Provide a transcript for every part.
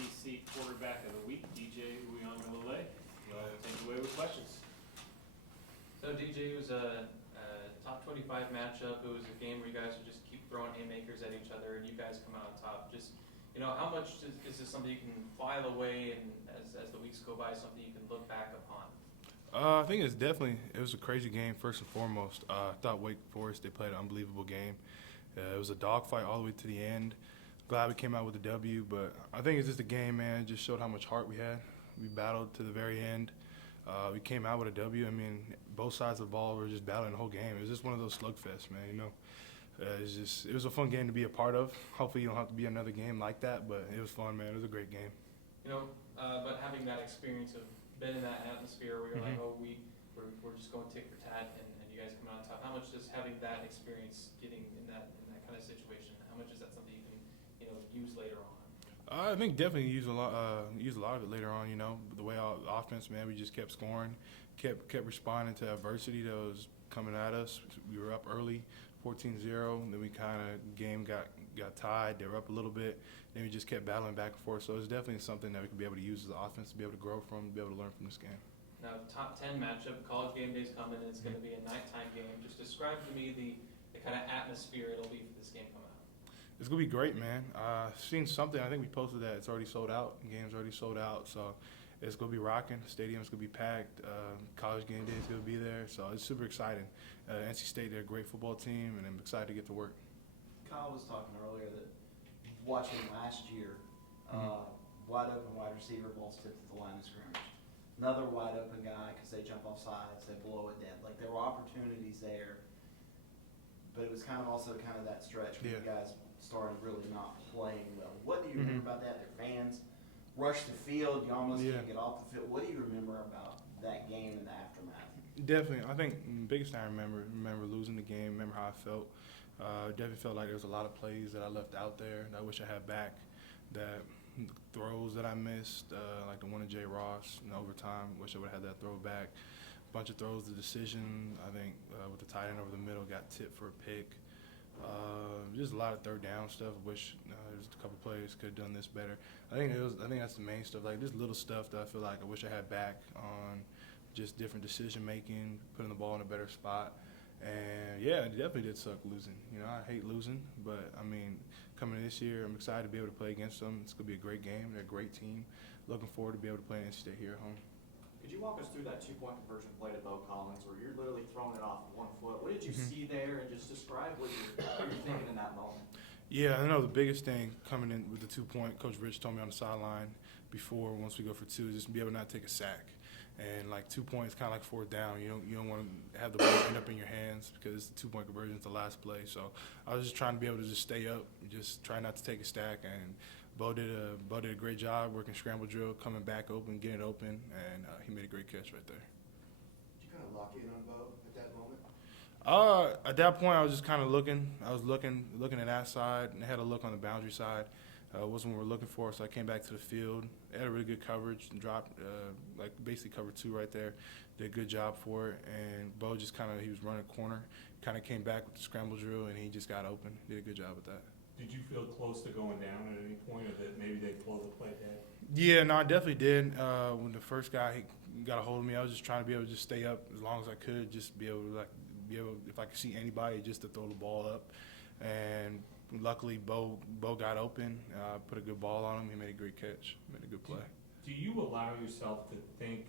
ACC Quarterback of the Week, DJ Uiagalelei. You'll take it away with questions. So DJ, it was a top 25 matchup. It was a game where you guys would just keep throwing haymakers at each other, and you guys come out on top. Just, how much is this something you can file away, and as the weeks go by, something you can look back upon? I think it was a crazy game, first and foremost. I thought Wake Forest, they played an unbelievable game. It was a dogfight all the way to the end. Glad we came out with a W, but I think it's just a game, man. It just showed how much heart we had. We battled to the very end. We came out with a W. I mean, both sides of the ball were just battling the whole game. It was just one of those slugfests, man, it was a fun game to be a part of. Hopefully you don't have to be another game like that, but it was fun, man. It was a great game. But having that experience of being in that atmosphere where you're like, oh, we're just going tick for tat, and you guys come out on top. How much does having that experience, getting in that kind of situation, how much is that something you can use later on? I think definitely use a lot of it later on. The way our offense, man, we just kept scoring, kept responding to adversity that was coming at us. We were up early, 14-0. Then we kind of game got tied. They were up a little bit. Then we just kept battling back and forth. So it's definitely something that we could be able to use as an offense to be able to grow from, be able to learn from this game. Now, top 10 matchup, college game day's coming, and it's going to be a nighttime game. Just describe to me the kind of atmosphere it'll be for this game coming out. It's going to be great, man. I've seen something. I think we posted that it's already sold out. The game's already sold out. So it's going to be rocking. The stadium's going to be packed. College game day is going to be there. So it's super exciting. NC State, they're a great football team, and I'm excited to get to work. Kyle was talking earlier that watching last year, wide open wide receiver balls tipped at the line of scrimmage. Another wide open guy, because they jump off sides, they blow it dead. Like, there were opportunities there, but it was also that stretch where you guys started really not playing well. What do you remember about that? Their fans rushed the field. You almost can't get off the field. What do you remember about that game and the aftermath? Definitely. I think the biggest thing I remember losing the game, remember how I felt. Definitely felt like there was a lot of plays that I left out there that I wish I had back, that throws that I missed, like the one to J. Ross in overtime, wish I would have had that throw back. A bunch of throws, the decision, I think, with the tight end over the middle, got tipped for a pick. Just a lot of third down stuff. Wish there's a couple players could have done this better. I think that's the main stuff. Like, this little stuff that I feel like I wish I had back on just different decision making, putting the ball in a better spot. And yeah, it definitely did suck losing. I hate losing, but I mean, coming this year, I'm excited to be able to play against them. It's gonna be a great game. They're a great team. Looking forward to be able to play NC State here at home. Could you walk us through that 2-point conversion play to Beaux Collins, where you're literally throwing it off with 1 foot? What did you see there, and just describe what you're thinking in that moment? Yeah, I know the biggest thing coming in with the 2-point, Coach Rich told me on the sideline before, once we go for 2, is just be able to not take a sack. And 2 points, kind of like 4th down. You don't want to have the ball end up in your hands because the 2-point conversion is the last play. So I was just trying to be able to just stay up, just try not to take a stack. And Beaux did a great job working scramble drill, coming back open, getting it open, and he made a great catch right there. Did you kind of lock in on Beaux at that moment? At that point, I was just kind of looking. I was looking at that side, and I had a look on the boundary side. Wasn't what we were looking for, so I came back to the field. They had a really good coverage, dropped, basically covered 2 right there. Did a good job for it, and Beaux just he was running a corner, kind of came back with the scramble drill, and he just got open. Did a good job with that. Did you feel close to going down at any point, or that maybe they blow the play dead? Yeah, no, I definitely did. When the first guy got a hold of me, I was just trying to be able to just stay up as long as I could, just be able to if I could see anybody, just to throw the ball up. And luckily, Beaux got open, put a good ball on him. He made a great catch, made a good play. Do you allow yourself to think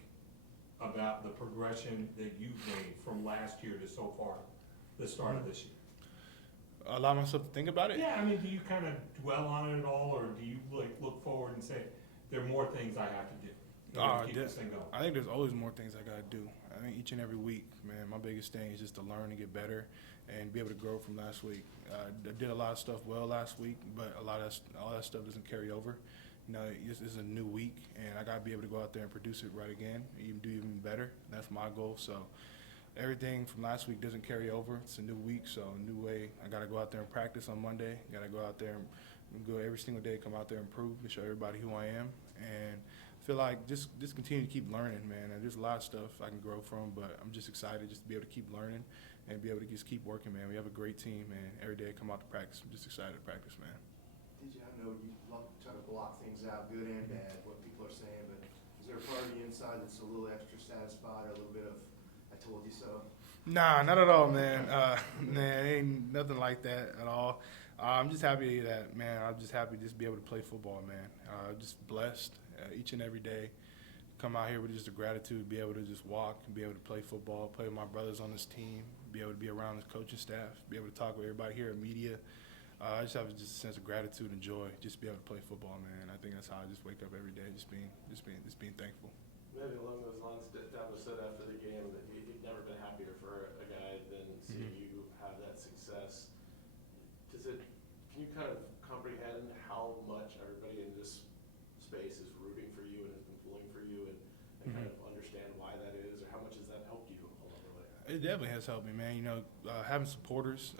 about the progression that you've made from last year to so far, the start of this year? Allow myself to think about it? Yeah, I mean, do you kind of dwell on it at all, or do you look forward and say, there are more things I have to do to keep this thing going? I think there's always more things I got to do. I think each and every week, man, my biggest thing is just to learn and get better and be able to grow from last week. I did a lot of stuff well last week, but all that stuff doesn't carry over. This is a new week, and I got to be able to go out there and produce it right again, do even better. That's my goal. So everything from last week doesn't carry over. It's a new week, so a new way. I got to go out there and practice on Monday. Got to go out there and go every single day, come out there and prove and show everybody who I am. And I feel like just continue to keep learning, man. And there's a lot of stuff I can grow from, but I'm just excited just to be able to keep learning and be able to just keep working, man. We have a great team, and every day I come out to practice. I'm just excited to practice, man. Did you? I know you try to block things out, good and bad, what people are saying, but is there a part of the inside that's a little extra satisfied, or a little bit of, I told you so? Nah, not at all, man. Man, ain't nothing like that at all. I'm just happy that, man, I'm just happy to just be able to play football, man. Just blessed each and every day. Come out here with just a gratitude, be able to just walk and be able to play football, play with my brothers on this team, be able to be around this coaching staff, be able to talk with everybody here at media. I just have just a sense of gratitude and joy, just be able to play football, man. I think that's how I just wake up every day, just being thankful. Maybe along those lines, Dabo said after the game that he'd never been happier for a guy than seeing you have that success. Can you kind of comprehend how much everybody in this space is rooting for you and has been pulling for you, and kind of understand why that is, or how much has that helped you along the way? It definitely has helped me, man. You know, having supporters,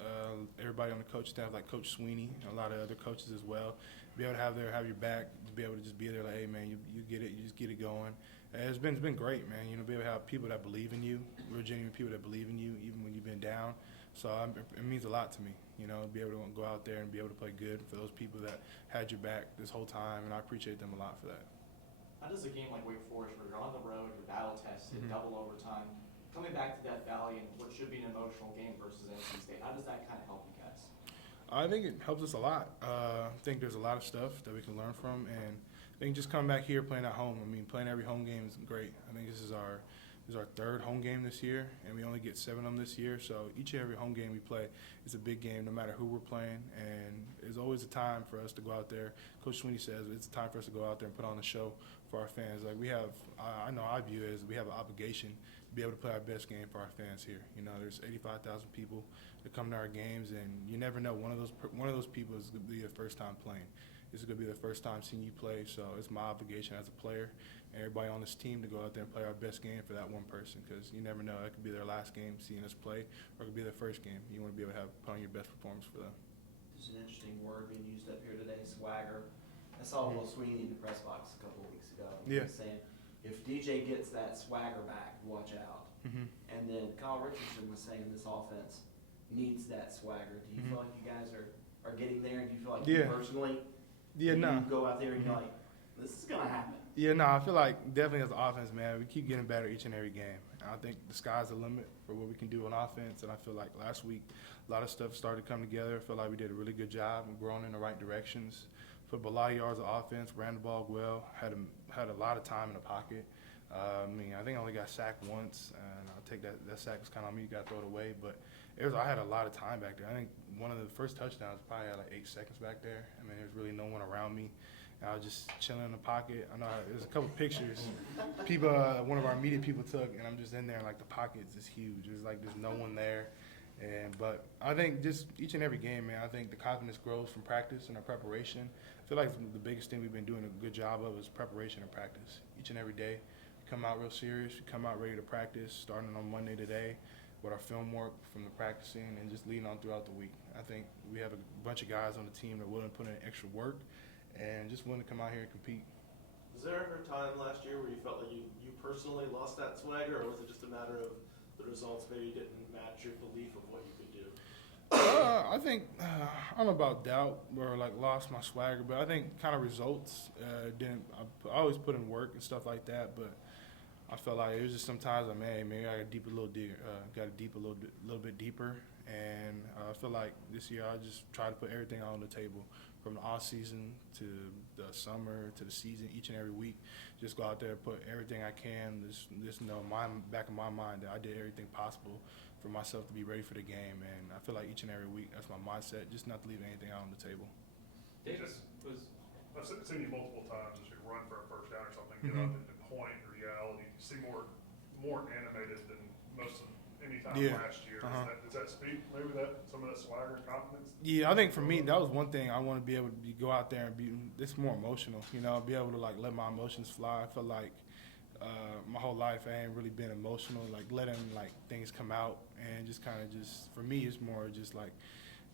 everybody on the coach staff, like Coach Sweeney, a lot of other coaches as well, be able to have your back, to be able to just be there like, hey, man, you get it, you just get it going. And it's been great, man. You know, be able to have people that believe in you, real genuine people that believe in you, even when you've been down. So it means a lot to me, you know, be able to go out there and be able to play good for those people that had your back this whole time, and I appreciate them a lot for that. How does a game like Wake Forest, where you're on the road, you're battle tested, double overtime, coming back to Death Valley and what should be an emotional game versus NC State, how does that kind of help you guys? I think it helps us a lot. I think there's a lot of stuff that we can learn from, and I think just coming back here playing at home. I mean, playing every home game is great. I think this is our third home game this year, and we only get 7 of them this year. So each and every home game we play is a big game, no matter who we're playing. And there's always a time for us to go out there. Coach Sweeney says it's a time for us to go out there and put on a show for our fans. Like we have, I know I view it as we have an obligation to be able to play our best game for our fans here. You know, there's 85,000 people that come to our games, and you never know, one of those people is going to be their first time playing. This is going to be their first time seeing you play, so it's my obligation as a player and everybody on this team to go out there and play our best game for that one person, because you never know, it could be their last game seeing us play, or it could be their first game. You want to be able to put on your best performance for them. There's an interesting word being used up here today, swagger. I saw Will Sweeney in the press box a couple of weeks ago. He was saying, if DJ gets that swagger back, watch out. And then Kyle Richardson was saying this offense needs that swagger. Do you feel like you guys are getting there, and do you feel like you personally you go out there and you're like, this is going to happen? Yeah, no, I feel like definitely as an offense, man, we keep getting better each and every game. I think the sky's the limit for what we can do on offense, and I feel like last week a lot of stuff started to come together. I feel like we did a really good job and growing in the right directions. Put a lot of yards of offense, ran the ball well, had a lot of time in the pocket. I think I only got sacked once, and I'll take that sack was kind of on me. You got to throw it away, but I had a lot of time back there. I think one of the first touchdowns probably had like 8 seconds back there. I mean, there's really no one around me. I was just chilling in the pocket. I know there's a couple pictures people, one of our media people took, and I'm just in there, and like the pocket's is huge. There's no one there. But I think just each and every game, man, I think the confidence grows from practice and our preparation. I feel like the biggest thing we've been doing a good job of is preparation and practice. Each and every day, we come out real serious. We come out ready to practice, starting on Monday today with our film work from the practicing and just leading on throughout the week. I think we have a bunch of guys on the team that are willing to put in extra work and just willing to come out here and compete. Was there ever a time last year where you felt like you personally lost that swagger, or was it just a matter of the results maybe didn't match your belief of what you could do? I think, I don't know about doubt or like lost my swagger, but I think kind of results didn't. I always put in work and stuff like that, but I felt like it was just sometimes like, man, maybe I got a little bit deeper, and I feel like this year I just try to put everything out on the table, from the off season to the summer to the season, each and every week. Just go out there, put everything I can. Just know back in my mind that I did everything possible for myself to be ready for the game, and I feel like each and every week that's my mindset, just not to leave anything out on the table. Davis was. I've seen you multiple times as you run for a first down or something, get up and point or yell. You seem more animated than most of any time last year. Does that speak maybe that some of that swagger and confidence? Yeah, I think for me that was one thing I want to be able to go out there and be. It's more emotional, you know, be able to like let my emotions fly. I feel like my whole life I ain't really been emotional, like letting like things come out, and just kind of for me it's more just like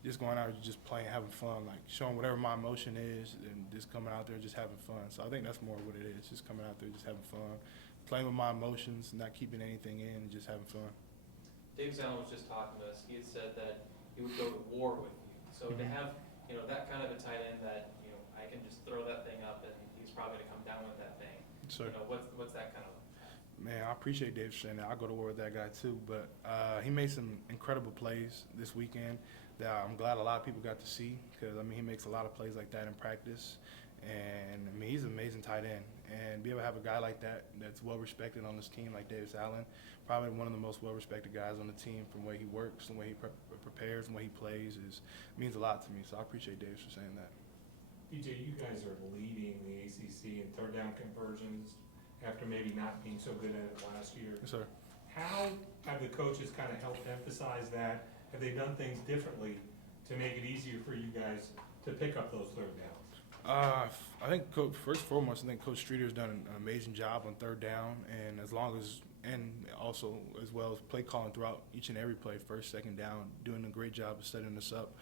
just going out and just playing, having fun, like showing whatever my emotion is, and just coming out there just having fun. So I think that's more what it is, just coming out there just having fun, playing with my emotions, not keeping anything in, and just having fun. Dave Allen was just talking to us. He had said that he would go to war with you. So to have, that kind of a tight end that, I can just throw that thing up and he's probably gonna come down with that thing. So, You know, what's that kind of? man, I appreciate Dave saying that. I go to war with that guy too, but he made some incredible plays this weekend that I'm glad a lot of people got to see, because I mean he makes a lot of plays like that in practice, and I mean he's an amazing tight end, and be able to have a guy like that that's well respected on this team like Davis Allen, probably one of the most well respected guys on the team from the way he works, the way he prepares, and the way he plays means a lot to me. So I appreciate Davis for saying that. BJ, you guys are leading the ACC in third down conversions after maybe not being so good at it last year. Yes, sir. How have the coaches kind of helped emphasize that? Have they done things differently to make it easier for you guys to pick up those third downs? I think first and foremost, I think Coach Streeter's done an amazing job on third down, and also as well as play calling throughout each and every play, first, second down, doing a great job of setting us up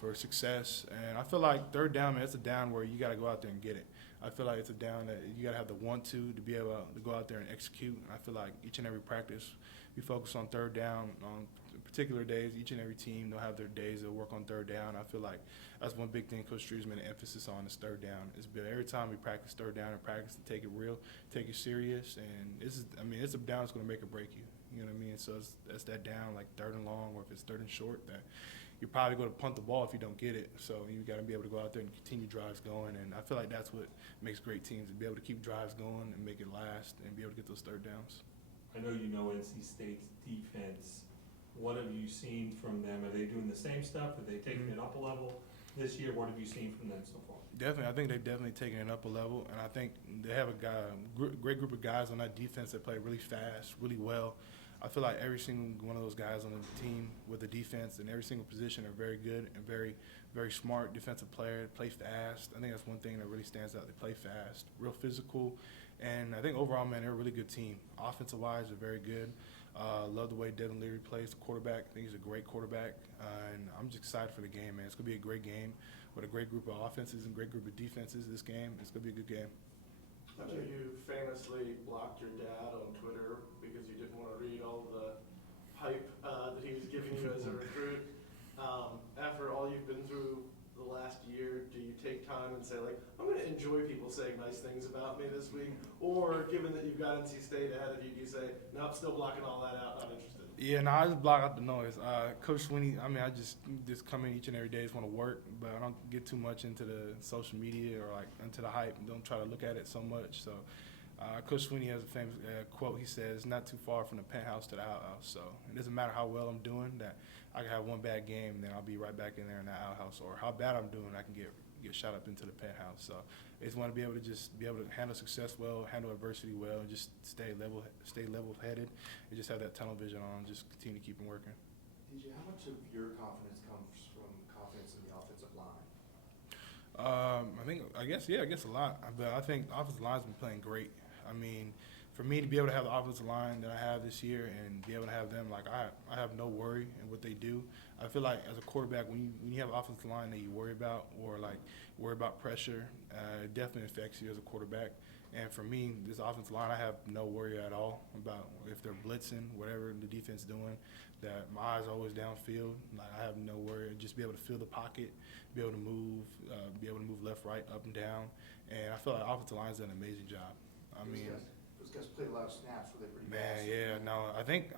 for success. And I feel like third down, man, it's a down where you got to go out there and get it. I feel like it's a down that you got to have the want to be able to go out there and execute. And I feel like each and every practice, we focus on third down on particular days. Each and every team, they'll have their days they'll work on third down. I feel like that's one big thing Coach Streeter's made an emphasis on is third down. It's been every time we practice third down and practice to take it real, take it serious. And it's a down that's going to make or break you. You know what I mean? So it's that down, like third and long, or if it's third and short, that you're probably going to punt the ball if you don't get it. So you got to be able to go out there and continue drives going. And I feel like that's what makes great teams, to be able to keep drives going and make it last and be able to get those third downs. I know you know NC State's defense. What have you seen from them? Are they doing the same stuff? Are they taking it up a level this year? What have you seen from them so far? Definitely. I think they've definitely taken it up a level. And I think they have a great group of guys on that defense that play really fast, really well. I feel like every single one of those guys on the team with the defense in every single position are very good and very, very smart defensive player, play fast. I think that's one thing that really stands out. They play fast, real physical. And I think overall, man, they're a really good team. Offensive-wise, they're very good. Love the way Devin Leary plays the quarterback. I think he's a great quarterback. And I'm just excited for the game, man. It's going to be a great game with a great group of offenses and great group of defenses this game. It's going to be a good game. You famously blocked your dad on Twitter because you didn't want to read all the hype that he was giving you as a recruit. After all you've been through the last year, do you take time and say, like, I'm going to enjoy people saying nice things about me this week? Or given that you've got NC State ahead of you, do you say, no, I'm still blocking all that out, not interested? Yeah, no, I just block out the noise. Coach Sweeney, I mean, I just come in each and every day, just want to work, but I don't get too much into the social media or like into the hype and don't try to look at it so much. So Coach Sweeney has a famous quote. He says, not too far from the penthouse to the outhouse. So it doesn't matter how well I'm doing, that I can have one bad game, and then I'll be right back in there in the outhouse. Or how bad I'm doing, I can get shot up into the penthouse. So I just want to be able to handle success well, handle adversity well, and just stay level-headed, and just have that tunnel vision on, and just continue keeping working. DJ, how much of your confidence comes from confidence in the offensive line? I guess a lot. But I think the offensive line's been playing great. I mean, for me to be able to have the offensive line that I have this year and be able to have them, like I have no worry in what they do. I feel like as a quarterback, when you have an offensive line that you worry about or like worry about pressure, it definitely affects you as a quarterback. And for me, this offensive line, I have no worry at all about if they're blitzing, whatever the defense doing, that my eyes are always downfield. Like I have no worry. Just be able to feel the pocket, be able to move left, right, up and down. And I feel like the offensive line's done an amazing job. I mean, those guys played a lot of snaps. Were they pretty man, fast? yeah, no, I think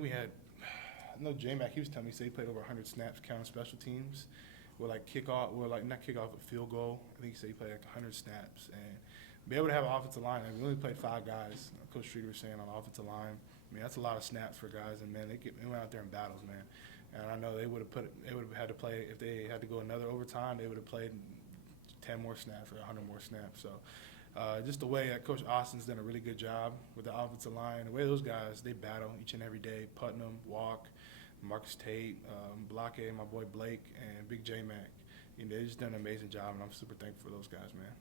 we had. I know J-Mac, he was telling me, he played over 100 snaps counting special teams. Not kickoff, but field goal. I think he said he played like 100 snaps. And be able to have an offensive line, and we only played 5 guys, Coach Streeter was saying, on the offensive line. I mean, that's a lot of snaps for guys, and man, they went out there in battles, man. And I know they would have had to play, if they had to go another overtime, they would have played 10 more snaps or 100 more snaps. So just the way that Coach Austin's done a really good job with the offensive line, the way those guys, they battle each and every day. Putnam, Walk, Marcus Tate, Blockade, my boy Blake, and Big J-Mac. They just done an amazing job, and I'm super thankful for those guys, man.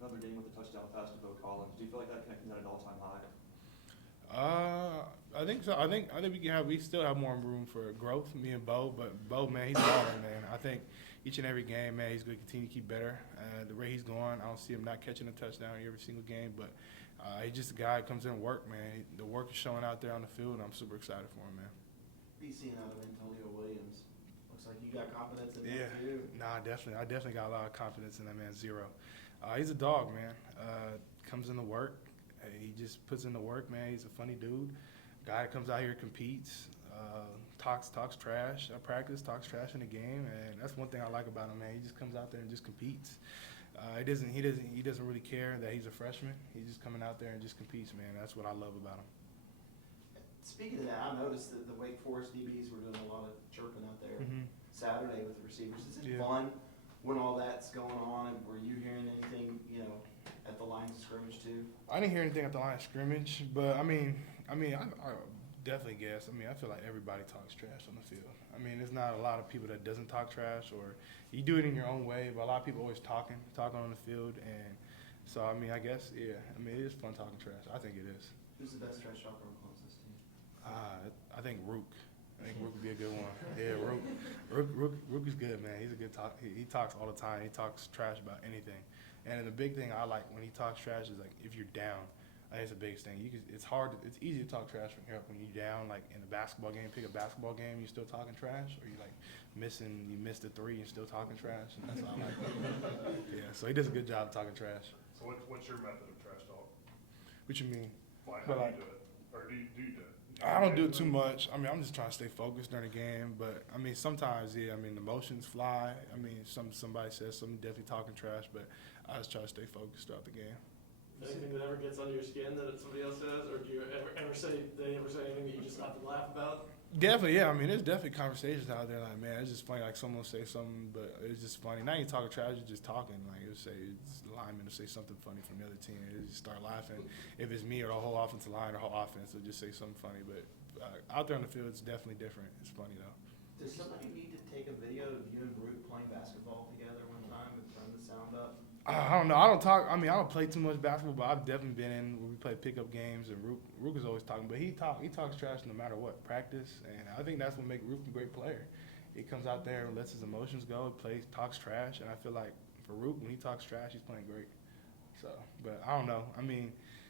Another game with a touchdown pass to Beaux Collins. Do you feel like that connected at an all-time high? I think so. I think we still have more room for growth, me and Beaux. But Beaux, man, he's balling, man. I think each and every game, man, he's going to continue to keep better. The way he's going, I don't see him not catching a touchdown every single game. But he's just a guy that comes in and work, man. The work is showing out there on the field, and I'm super excited for him, man. Be seeing out of Antonio Williams. Looks Looks like you got confidence in Yeah. him too. Nah, definitely. I definitely got a lot of confidence in that man, Zero. He's a dog, man. Comes into work. He just puts in the work, man. He's a funny dude. Guy that comes out here, competes, talks trash at practice, talks trash in the game, and that's one thing I like about him, man. He just comes out there and just competes. He doesn't really care that he's a freshman. He's just coming out there and just competes, man. That's what I love about him. Speaking of that, I noticed that the Wake Forest DBs were doing a lot of chirping out there Saturday with the receivers. Is it fun when all that's going on? And were you hearing anything, at the lines of scrimmage too? I didn't hear anything at the line of scrimmage, but I definitely guess. I feel like everybody talks trash on the field. There's not a lot of people that doesn't talk trash, or you do it in your own way, but a lot of people always talking on the field, and so I guess it is fun talking trash. I think it is. Who's the best trash talker on Clemson's team? I think Ruke. I think Ruke would be a good one. Yeah, Ruke is good, man. He's a good talk. He talks all the time. He talks trash about anything. And the big thing I like when he talks trash is like if you're down. I think it's the biggest thing. It's easy to talk trash when you're down, like in a basketball game. Pick a basketball game, you're still talking trash, or you missed a three and still talking trash. And that's all I like. Yeah, so he does a good job of talking trash. So what's your method of trash talk? What you mean? Like, how do you do it? Or do you do it? I don't do it too much. I'm just trying to stay focused during the game. But sometimes, the emotions fly. Somebody says something, definitely talking trash. But I just try to stay focused throughout the game. Anything that ever gets under your skin that somebody else says, or do you ever say anything that you just have to laugh about? Definitely, yeah. There's definitely conversations out there. Like, man, it's just funny. Like someone will say something, but it's just funny. Not even talking trash, you're just talking. Like it's the lineman will say something funny from the other team, and they just start laughing. If it's me or the whole offensive line or whole offense, they'll just say something funny. But out there on the field, it's definitely different. It's funny though. Does somebody need to take a video of you and Ruke playing basketball together one time and turn the sound up? I don't know. I don't talk. I don't play too much basketball, but I've definitely been in where we play pickup games, and Ruke is always talking. But he talks trash no matter what practice, and I think that's what makes Ruke a great player. He comes out there and lets his emotions go, talks trash, and I feel like for Ruke, when he talks trash, he's playing great. So, but I don't know.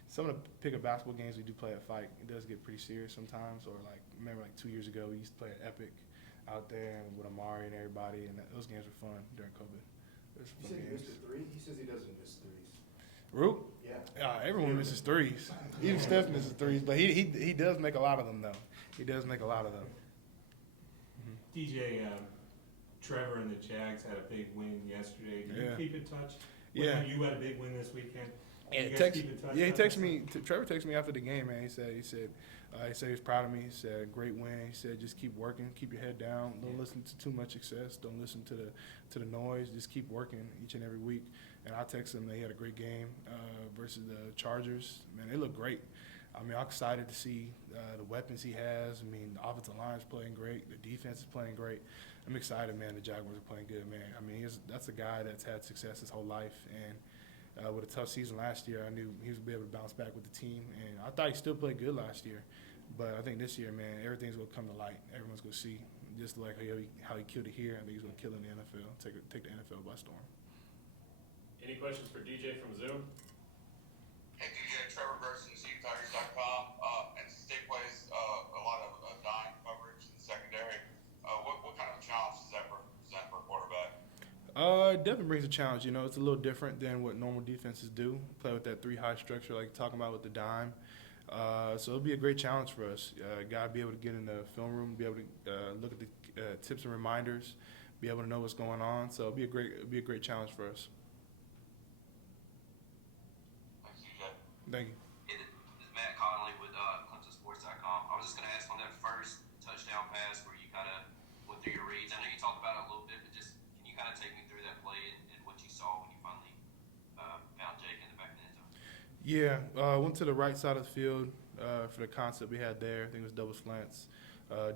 Some of the pickup basketball games we do play at Fight, it does get pretty serious sometimes. Or remember 2 years ago, we used to play at Epic out there with Amari and everybody, and those games were fun during COVID. You said he missed a three? He says he doesn't miss threes. Ruke? Yeah. Everyone misses threes. Even Steph misses threes, but he does make a lot of them though. He does make a lot of them. DJ, Trevor and the Jags had a big win yesterday. Do you keep in touch? Yeah. You had a big win this weekend. He texted me. Trevor texted me after the game, man. He said he was proud of me. He said great win. He said just keep working, keep your head down. Don't listen to too much success. Don't listen to the noise. Just keep working each and every week. And I texted him that he had a great game versus the Chargers. Man, they look great. I'm excited to see the weapons he has. The offensive line is playing great. The defense is playing great. I'm excited, man. The Jaguars are playing good, man. That's a guy that's had success his whole life, and with a tough season last year, I knew he was going to be able to bounce back with the team, and I thought he still played good last year. But I think this year, man, everything's going to come to light. Everyone's going to see just like how he killed it here. I think he's going to kill it in the NFL, take the NFL by storm. Any questions for DJ from Zoom? Hey DJ, Trevor Burson, CTigers.com. NC State plays a lot of dime coverage in the secondary. What kind of challenge does that represent for a quarterback? It definitely brings a challenge. It's a little different than what normal defenses do. Play with that 3 high structure like you're talking about with the dime. So it'll be a great challenge for us. Got to be able to get in the film room, be able to look at the tips and reminders, be able to know what's going on. So it'll be a great challenge for us. Thanks, DJ. Thank you. This is Matt Conley with ClemsonSports.com. I was just going to ask on that first touchdown pass where you kind of went through your reads. I know you talked about it a little bit, but just can you kind of take me through that play and what you saw when you finally found Jake in the back of the end zone? Yeah, went to the right side of the field for the concept we had there. I think it was double slants.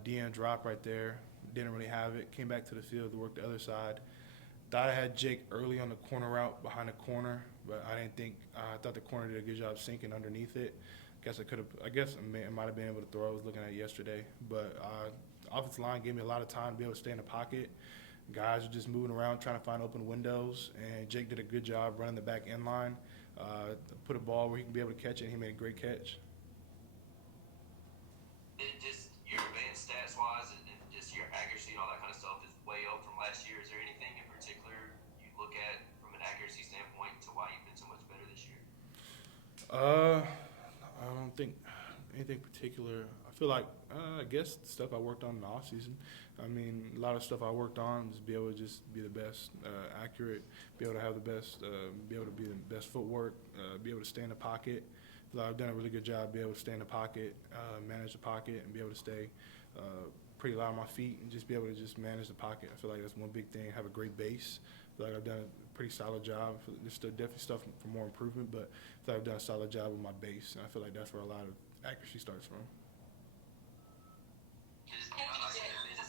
Dean dropped right there. Didn't really have it. Came back to the field to work the other side. Thought I had Jake early on the corner route behind the corner, but I didn't think. I thought the corner did a good job sinking underneath it. I might have been able to throw. I was looking at it yesterday, but offensive line gave me a lot of time to be able to stay in the pocket. Guys were just moving around trying to find open windows, and Jake did a good job running the back end line. Put a ball where he can be able to catch it, and he made a great catch. Just your advanced stats-wise and just your accuracy and all that kind of stuff is way last year. Is there anything in particular you look at from an accuracy standpoint to why you've been so much better this year? I don't think anything particular. I feel like I guess the stuff I worked on in the off season. I mean, a lot of stuff I worked on was be able to just be the best, accurate, be able to have the best, be able to be the best footwork, be able to stay in the pocket. I've done a really good job being able to stay in the pocket, manage the pocket, and be able to stay pretty light on my feet and just be able to just manage the pocket. I feel like that's one big thing. Have a great base. I feel like I've done a pretty solid job. There's still definitely stuff for more improvement, but I feel like I've done a solid job with my base, and I feel like that's where a lot of accuracy starts from. Just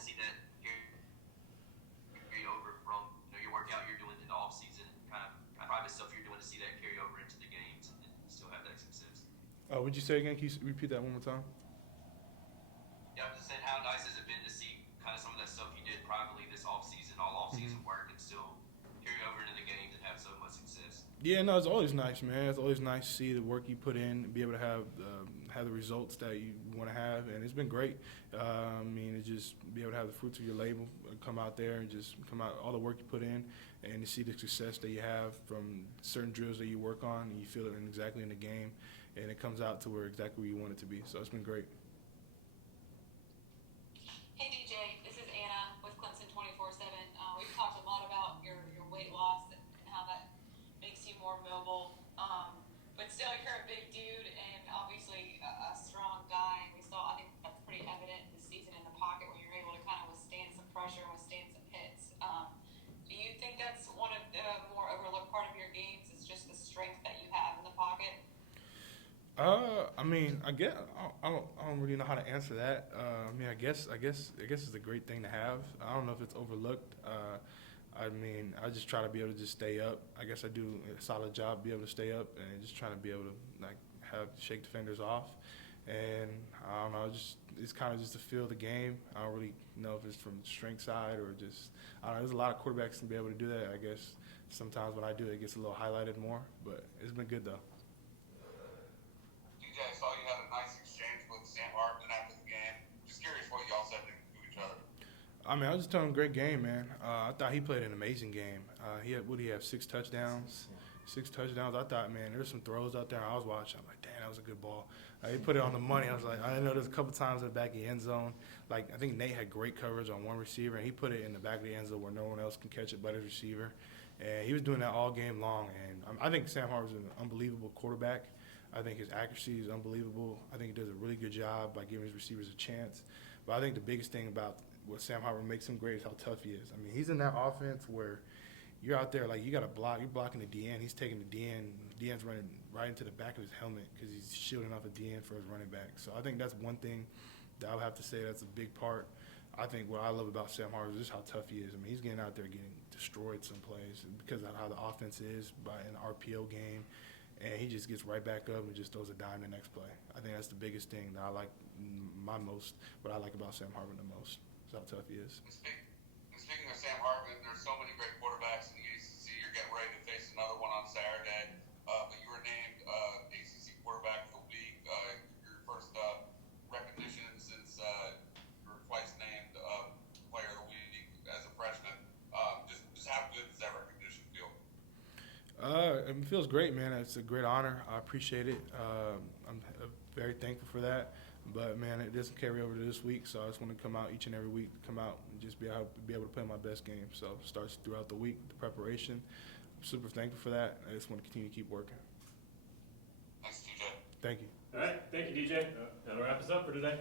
see that carry over from your workout you're doing in the off season, kind of private stuff you're doing to see that carry over into the games and still have that success. Would you say again? Can you repeat that one more time? Yeah, I'm just saying, how nice has it been to see kind of some of that stuff you did privately this off season, all off season work, and still carry over into the games and have so much success? Yeah, no, it's always nice, man. It's always nice to see the work you put in, and be able to have the results that you want to have, and it's been great. I mean, it just be able to have the fruits of your labor come out there and just come out all the work you put in, and to see the success that you have from certain drills that you work on, and you feel it exactly in the game, and it comes out to where exactly where you want it to be. So it's been great. Hey DJ, this is Anna with Clemson 24/7. We've talked a lot about your weight loss and how that makes you more mobile, but still you're a big dude and obviously a strong guy. And we saw, I think that's pretty evident this season in the pocket when you're able to kind of withstand some pressure and withstand some hits. Do you think that's one of the more overlooked part of your games is just the strength that you have in the pocket? I mean, I don't really know how to answer that. I mean, I guess it's a great thing to have. I don't know if it's overlooked. I mean, I just try to be able to just stay up. I guess I do a solid job, be able to stay up, and just trying to be able to shake defenders off. And I don't know, it's kind of just to feel the game. I don't really know if it's from the strength side or just, I don't know, there's a lot of quarterbacks can be able to do that. I guess sometimes when I do it gets a little highlighted more, but it's been good though. DJ, I saw you had a nice exchange with Sam Hartman after the game. Just curious what y'all said to each other. I mean, I was just telling him, great game, man. I thought he played an amazing game. He had, what did he have, 6 touchdowns? 6 touchdowns. I thought, man, there's some throws out there I was watching. I'm like, damn, that was a good ball. He put it on the money. I was like, I know there's a couple times in the back of the end zone. Like, I think Nate had great coverage on one receiver, and he put it in the back of the end zone where no one else can catch it but his receiver. And he was doing that all game long. And I think Sam Hartman is an unbelievable quarterback. I think his accuracy is unbelievable. I think he does a really good job by giving his receivers a chance. But I think the biggest thing about what Sam Hartman makes him great is how tough he is. I mean, he's in that offense where you're out there, like, you got to block. You're blocking the DN. He's taking the DN. DN's running right into the back of his helmet because he's shielding off the DN for his running back. So I think that's one thing that I would have to say that's a big part. I think what I love about Sam Hartman is just how tough he is. I mean, he's getting out there getting destroyed some plays because of how the offense is by an RPO game. And he just gets right back up and just throws a dime the next play. I think that's the biggest thing that I like what I like about Sam Hartman the most, is how tough he is. Speaking of Sam Hartman, there's so many great quarterbacks in the ACC. You're getting ready to face another one on Saturday. But you were named ACC Quarterback of the Week. Your first recognition since you were twice named Player of the Week as a freshman. Just how good does that recognition feel? It feels great, man. It's a great honor. I appreciate it. I'm very thankful for that. But, man, it doesn't carry over to this week, so I just want to come out each and every week, come out and just be able to play my best game. So it starts throughout the week, the preparation. I'm super thankful for that. I just want to continue to keep working. Thanks, DJ. Thank you. All right. Thank you, DJ. That'll wrap us up for today.